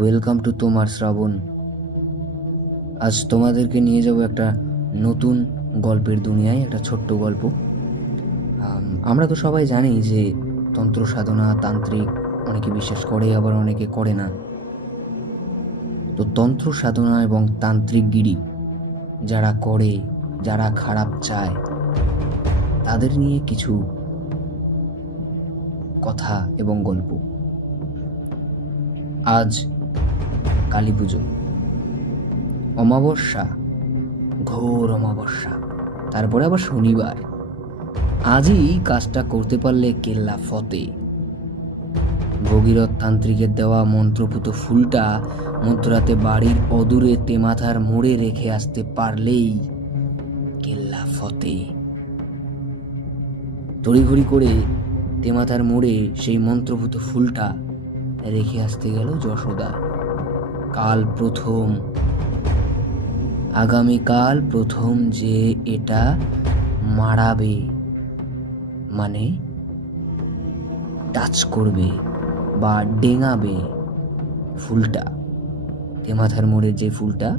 Welcome to তোমার শ্রাবণ। আজ তোমাদেরকে নিয়ে যাব একটা নতুন গল্পের দুনিয়ায়, একটা ছোট্ট গল্প। আমরা তো সবাই জানি যে তন্ত্র সাধনা তান্ত্রিক অনেকে বিশ্বাস করে, আবার অনেকে করে না। তো তন্ত্র সাধনা এবং তান্ত্রিক গিরি যারা করে, যারা খারাপ চায়, তাদের নিয়ে কিছু কথা এবং গল্প। আজ কালী পুজো। অমাবস্যা, ঘোর অমাবস্যা, তারপরে আবার শনিবার। আজই কাজটা করতে পারলে কেল্লা ফতে। ভগীরথ তান্ত্রিকের দেওয়া মন্ত্রপুত ফুলটা মধ্যরাতে বাড়ির অদূরে তেমাথার মোড়ে রেখে আসতে পারলেই কেল্লা ফতে। তড়িঘড়ি করে তেমাথার মোড়ে সেই মন্ত্রভূত ফুলটা রেখে আসতে গেল যশোদা। কাল প্রথম। আগামীকাল প্রথম যে এটা মারাবে মানে টাচ করবে বা ডেঙাবে ফুলটা, তেমাথার মোড়ের যে ফুলটা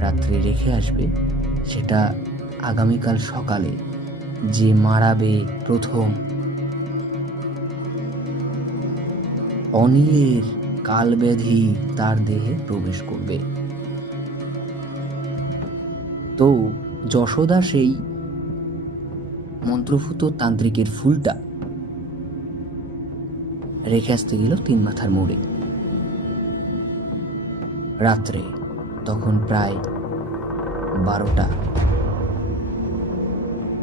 রাত্রে রেখে আসবে, সেটা আগামীকাল সকালে যে মারাবে প্রথম। অনিলের কালব্যাধি তার দেহে প্রবেশ করবে। তো যশোদা সেই মন্ত্রভূত তান্ত্রিকের ফুলটা রেখে আসতে গেল তিন মাথার মোড়ে। রাত্রে তখন প্রায় বারোটা।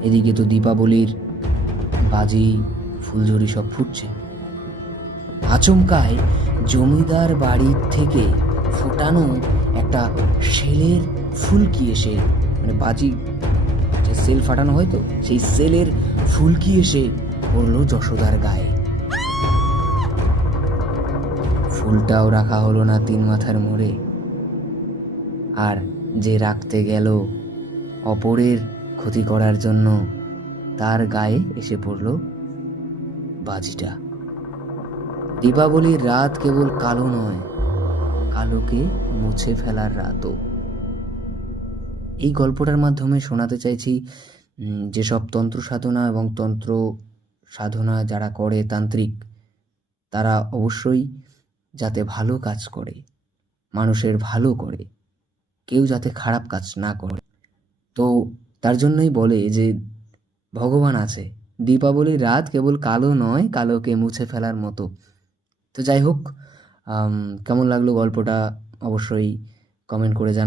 এদিকে তো দীপাবলির বাজি, ফুলঝুরি সব ফুটছে। আচমকায় জমিদার বাড়ির থেকে ফোটানো একটা সেলের ফুলকি এসে মানে বাজি, যে সেল ফাটানো হয় তো, সেই সেলের ফুলকি এসে পড়ল যশোদার গায়ে। ফুলটাও রাখা হলো না তিন মাথার মোড়ে। আর যে রাখতে গেল অপরের ক্ষতি করার জন্য, তার গায়ে এসে পড়ল বাজিটা। দীপাবলির রাত কেবল কালো নয়, কালোকে মুছে ফেলার রাতও। এই গল্পটার মাধ্যমে শোনাতে চাইছি যেসব তন্ত্র সাধনা এবং তন্ত্র সাধনা যারা করে তান্ত্রিক, তারা অবশ্যই যাতে ভালো কাজ করে, মানুষের ভালো করে, কেউ যাতে খারাপ কাজ না করে। তো তার জন্যই বলে যে, ভগবান আছে, দীপাবলির রাত কেবল কালো নয়, কালোকে মুছে ফেলার মতো তো যাই হোক কেমন লাগল গল্পটা? অবশ্যই কমেন্ট করে জানা